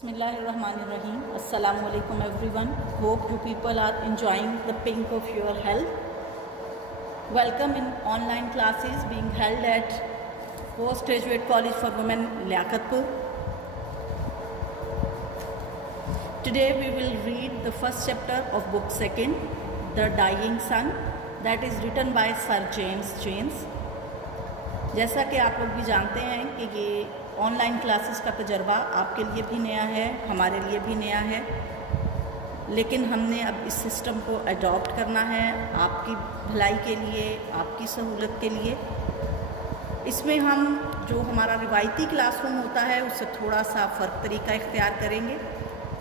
Bismillahirrahmanirrahim. Assalamu alaikum everyone. Hope you people are enjoying the pink of your health. Welcome in online classes being held at Postgraduate College for Women, Liaqatpur. Today we will read the first chapter of book 2, The Dying Sun, that is written by Sir James Joyce. जैसा कि आप लोग भी जानते हैं कि ये online classes का तजर्बा आपके लिए भी नया है, हमारे लिए भी नया है, लेकिन हमने अब इस सिस्टम को अडॉप्ट करना है आपकी भलाई के लिए, आपकी सहूलत के लिए। इसमें हम जो हमारा रिवायती क्लासरूम होता है उससे थोड़ा सा फ़र्क तरीका इख्तियार करेंगे।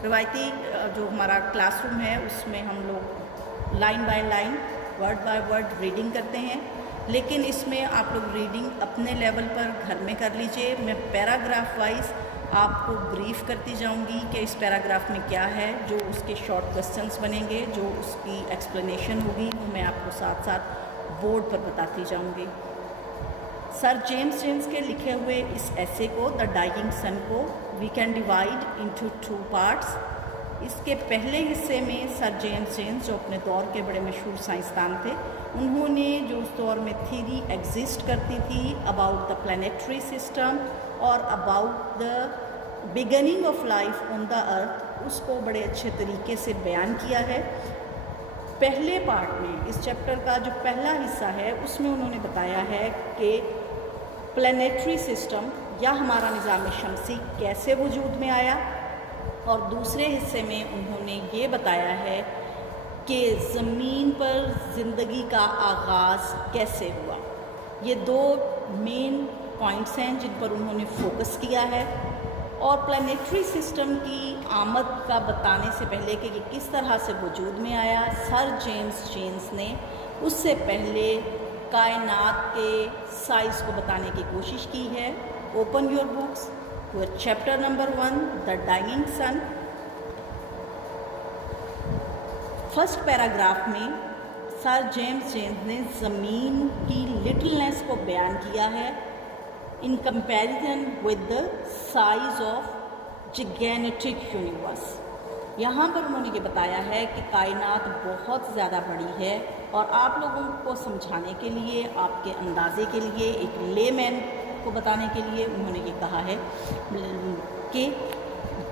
रिवायती जो हमारा क्लासरूम है उसमें हम लोग line by line, word by word reading करते हैं, लेकिन इसमें आप लोग रीडिंग अपने लेवल पर घर में कर लीजिए। मैं पैराग्राफ वाइज आपको ब्रीफ करती जाऊंगी कि इस पैराग्राफ में क्या है, जो उसके शॉर्ट क्वेश्चंस बनेंगे, जो उसकी एक्सप्लेनेशन होगी वो मैं आपको साथ साथ बोर्ड पर बताती जाऊंगी। सर जेम्स जोन्स के लिखे हुए इस ऐसे को, द डाइंग सन को, we can divide into 2 parts. इसके पहले हिस्से में सर जेम्स जोन्स, जो अपने दौर के बड़े मशहूर साइंसदान थे, उन्होंने जो उस दौर में थीरी एग्जिस्ट करती थी अबाउट द प्लैनेटरी सिस्टम और about the beginning of life on the earth, उसको बड़े अच्छे तरीके से बयान किया है। पहले पार्ट में, इस चैप्टर का जो पहला हिस्सा है, उसमें उन्होंने बताया है कि प्लैनेटरी सिस्टम या हमारा निज़ाम शमसी कैसे वजूद में आया, और दूसरे हिस्से में उन्होंने ये बताया है कि ज़मीन पर ज़िंदगी का आगाज़ कैसे हुआ। ये 2 मेन पॉइंट्स हैं जिन पर उन्होंने फोकस किया है। और प्लैनेटरी सिस्टम की आमद का बताने से पहले कि ये किस तरह से वजूद में आया, सर जेम्स जोन्स ने उससे पहले कायनात के साइज़ को बताने की कोशिश की है। Open your books to chapter number 1, the dying sun. First paragraph में सर जेम्स जोन्स ने ज़मीन की लिटिलनेस को बयान किया है in comparison with the size of gigantic universe. यहाँ पर उन्होंने ये बताया है कि कायनात बहुत ज़्यादा बड़ी है, और आप लोगों को समझाने के लिए, आपके अंदाज़े के लिए, एक लेमैन को बताने के लिए उन्होंने ये कहा है कि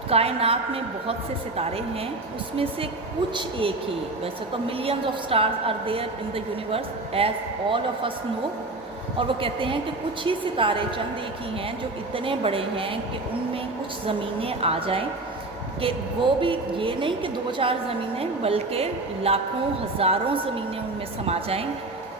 कायनात में बहुत से सितारे हैं, उसमें से कुछ एक ही, वैसे तो millions of stars are there in the universe as all of us know, और वो कहते हैं कि कुछ ही सितारे, चंद एक ही हैं जो इतने बड़े हैं कि उनमें कुछ ज़मीनें आ जाएं, कि वो भी ये नहीं कि 2-4 ज़मीनें, बल्कि लाखों हज़ारों ज़मीनें उनमें समा जाएं।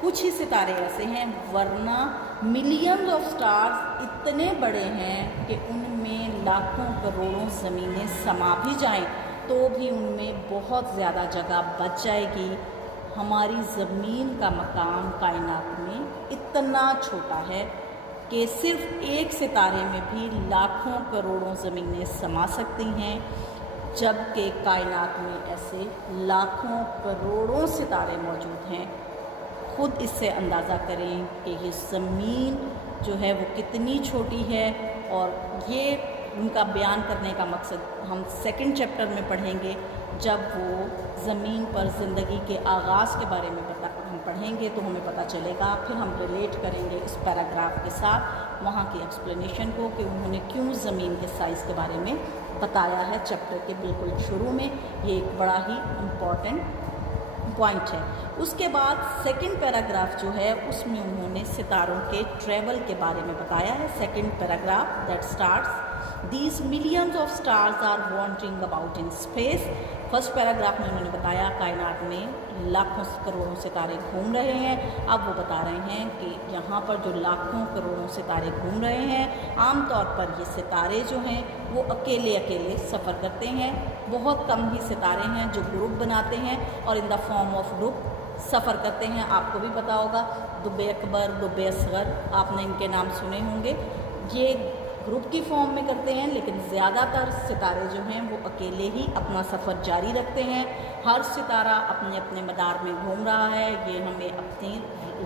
कुछ ही सितारे ऐसे हैं, वरना मिलियंस ऑफ स्टार्स इतने बड़े हैं कि उनमें लाखों करोड़ों ज़मीनें समा भी जाएं तो भी उनमें बहुत ज़्यादा जगह बच जाएगी। हमारी ज़मीन का मकाम कायनात में इतना छोटा है कि सिर्फ एक सितारे में भी लाखों करोड़ों ज़मीनें समा सकती हैं, जबकि कायनात में ऐसे लाखों करोड़ों सितारे मौजूद हैं। खुद इससे अंदाज़ा करें कि ये ज़मीन जो है वो कितनी छोटी है, और ये उनका बयान करने का मकसद हम 2nd चैप्टर में पढ़ेंगे। जब वो ज़मीन पर ज़िंदगी के आगाज़ के बारे में हम पढ़ेंगे तो हमें पता चलेगा, फिर हम रिलेट करेंगे इस पैराग्राफ के साथ वहाँ की एक्सप्लेनेशन को कि उन्होंने क्यों ज़मीन के साइज़ के बारे में बताया है चैप्टर के बिल्कुल शुरू में। ये एक बड़ा ही इम्पॉर्टेंट पॉइंट है। उसके बाद 2nd पैराग्राफ जो है उसमें उन्होंने सितारों के ट्रैवल के बारे में बताया है। 2nd paragraph that starts, these millions of stars are wandering about in space. First paragraph में उन्होंने बताया कायनात में लाखों करोड़ों सितारे घूम रहे हैं। अब वो बता रहे हैं कि यहाँ पर जो लाखों करोड़ों सितारे घूम रहे हैं, आमतौर पर ये सितारे जो हैं वो अकेले अकेले सफ़र करते हैं। बहुत कम ही सितारे हैं जो ग्रुप बनाते हैं और in the form of group सफ़र करते हैं। आपको भी पता होगा, दुब्बे अकबर, दुब्बे असगर, आपने इनके नाम सुने होंगे। ये ग्रुप की फॉर्म में करते हैं, लेकिन ज़्यादातर सितारे जो हैं वो अकेले ही अपना सफ़र जारी रखते हैं। हर सितारा अपने अपने मदार में घूम रहा है। ये हमें अपनी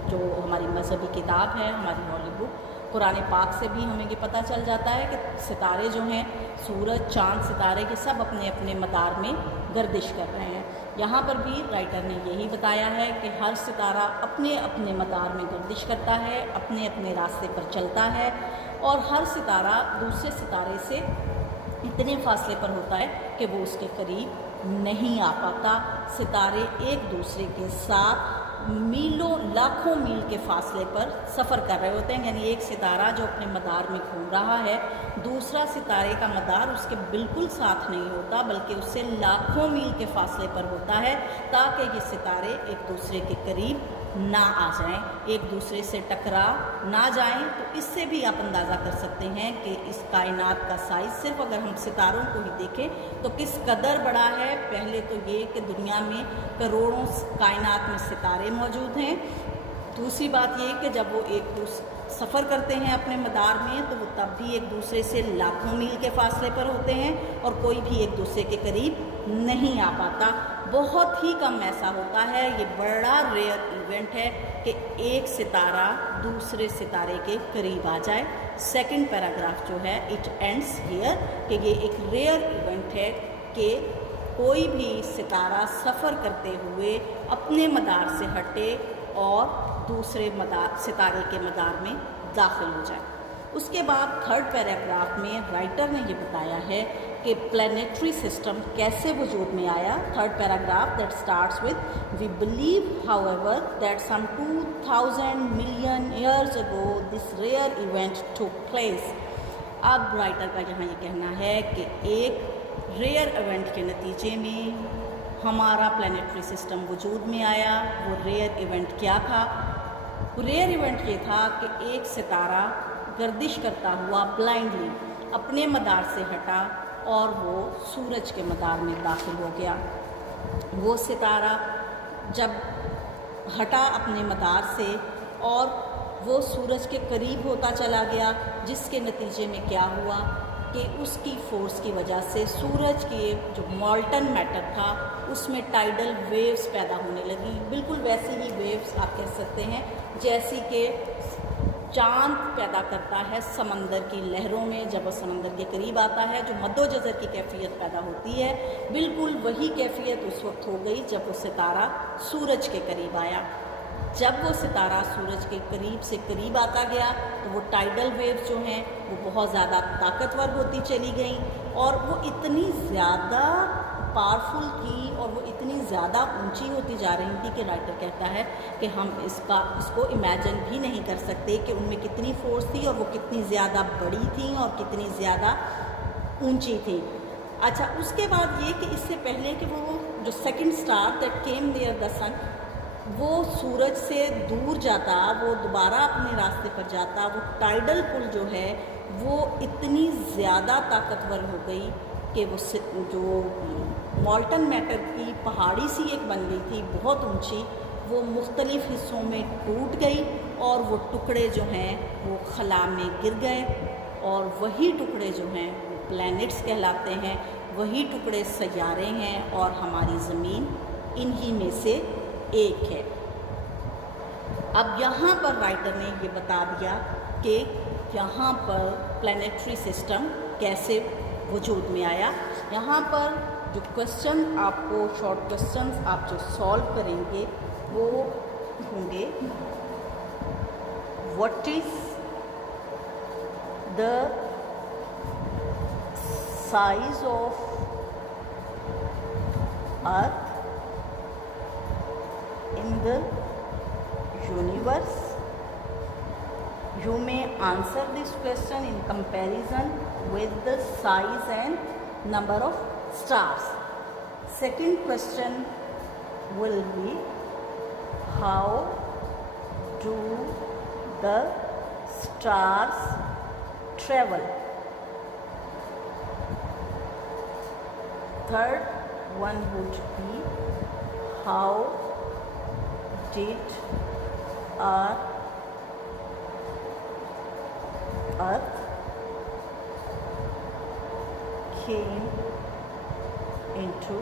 जो हमारी मजहबी किताब है, हमारी हॉली बुक, قرآن پاک سے بھی ہمیں یہ پتہ چل جاتا ہے کہ ستارے جو ہیں سورج چاند ستارے کے سب اپنے اپنے مدار میں گردش کر رہے ہیں. یہاں پر بھی رائٹر نے یہی بتایا ہے کہ ہر ستارہ اپنے اپنے مدار میں گردش کرتا ہے, اپنے اپنے راستے پر چلتا ہے, اور ہر ستارہ دوسرے ستارے سے اتنے فاصلے پر ہوتا ہے کہ وہ اس کے قریب نہیں آ پاتا. ستارے ایک دوسرے کے ساتھ میلوں لاکھوں میل کے فاصلے پر سفر کر رہے ہوتے ہیں, یعنی ایک ستارہ جو اپنے مدار میں گھوم رہا ہے, دوسرا ستارے کا مدار اس کے بالکل ساتھ نہیں ہوتا بلکہ اس سے لاکھوں میل کے فاصلے پر ہوتا ہے, تاکہ یہ ستارے ایک دوسرے کے قریب نہ آ جائیں, ایک دوسرے سے ٹکرا نہ جائیں. تو اس سے بھی آپ اندازہ کر سکتے ہیں کہ اس کائنات کا سائز صرف اگر ہم ستاروں کو ہی دیکھیں تو کس قدر بڑا ہے. پہلے تو یہ کہ دنیا میں کروڑوں کائنات میں ستارے موجود ہیں. دوسری بات یہ کہ جب وہ ایک سفر کرتے ہیں اپنے مدار میں تو وہ تب بھی ایک دوسرے سے لاکھوں میل کے فاصلے پر ہوتے ہیں اور کوئی بھی ایک دوسرے کے قریب نہیں آ پاتا. بہت ہی کم ایسا ہوتا ہے, یہ بڑا ریئر ایونٹ ہے کہ ایک ستارہ دوسرے ستارے کے قریب آ جائے. سیکنڈ پیراگراف جو ہے اٹ اینڈس ہیئر کہ یہ ایک ریئر ایونٹ ہے کہ کوئی بھی ستارہ سفر کرتے ہوئے اپنے مدار سے ہٹے اور دوسرے ستارے کے مدار میں داخل ہو جائے. اس کے بعد تھرڈ پیراگراف میں رائٹر نے یہ بتایا ہے کہ پلانیٹری سسٹم کیسے وجود میں آیا. Third paragraph that starts with we believe however that some 2000 million years ago this rare event took place. اب رائٹر کا یہاں یہ کہنا ہے کہ ایک ریئر ایونٹ کے نتیجے میں ہمارا پلانیٹری سسٹم وجود میں آیا. وہ ریئر ایونٹ کیا تھا؟ ریئر ایونٹ یہ تھا کہ ایک ستارہ گردش کرتا ہوا بلائنڈلی اپنے مدار سے ہٹا اور وہ سورج کے مدار میں داخل ہو گیا. وہ ستارہ جب ہٹا اپنے مدار سے اور وہ سورج کے قریب ہوتا چلا گیا, جس کے نتیجے میں کیا ہوا کہ اس کی فورس کی وجہ سے سورج کے جو مولٹن میٹر تھا اس میں ٹائیڈل ویوز پیدا ہونے لگی. بالکل ویسی ہی ویوز آپ کہہ سکتے ہیں جیسی کہ چاند پیدا کرتا ہے سمندر کی لہروں میں جب وہ سمندر کے قریب آتا ہے, جو مد و جزر کی کیفیت پیدا ہوتی ہے. بالکل وہی کیفیت اس وقت ہو گئی جب وہ ستارہ سورج کے قریب آیا. جب وہ ستارہ سورج کے قریب سے قریب آتا گیا تو وہ ٹائیڈل ویوز جو ہیں وہ بہت زیادہ طاقتور ہوتی چلی گئیں اور وہ اتنی زیادہ پاورفل تھی اور وہ اتنی زیادہ اونچی ہوتی جا رہی تھی کہ رائٹر کہتا ہے کہ ہم اس کو امیجن بھی نہیں کر سکتے کہ ان میں کتنی فورس تھی اور وہ کتنی زیادہ بڑی تھیں اور کتنی زیادہ اونچی تھی. اچھا, اس کے بعد یہ کہ اس سے پہلے کہ وہ جو second star that came near the sun وہ سورج سے دور جاتا, وہ دوبارہ اپنے راستے پر جاتا, وہ ٹائیڈل پل جو ہے وہ اتنی زیادہ طاقتور ہو گئی کہ وہ جو مولٹن میٹر کی پہاڑی سی ایک بن گئی تھی بہت اونچی, وہ مختلف حصوں میں ٹوٹ گئی اور وہ ٹکڑے جو ہیں وہ خلا میں گر گئے. اور وہی ٹکڑے جو ہیں وہ پلینٹس کہلاتے ہیں, وہی ٹکڑے سیارے ہیں اور ہماری زمین انہی میں سے ایک ہے. اب یہاں پر رائٹر نے یہ بتا دیا کہ یہاں پر پلانیٹری سسٹم کیسے وجود میں آیا. یہاں پر جو کوشچن آپ کو شارٹ کوشچنز آپ جو سالو کریں گے وہ ہوں گے what is the size of earth in the universe. You may answer this question in comparison with the size and number of stars. Second question will be how do the stars travel? Third one would be how did our earth came into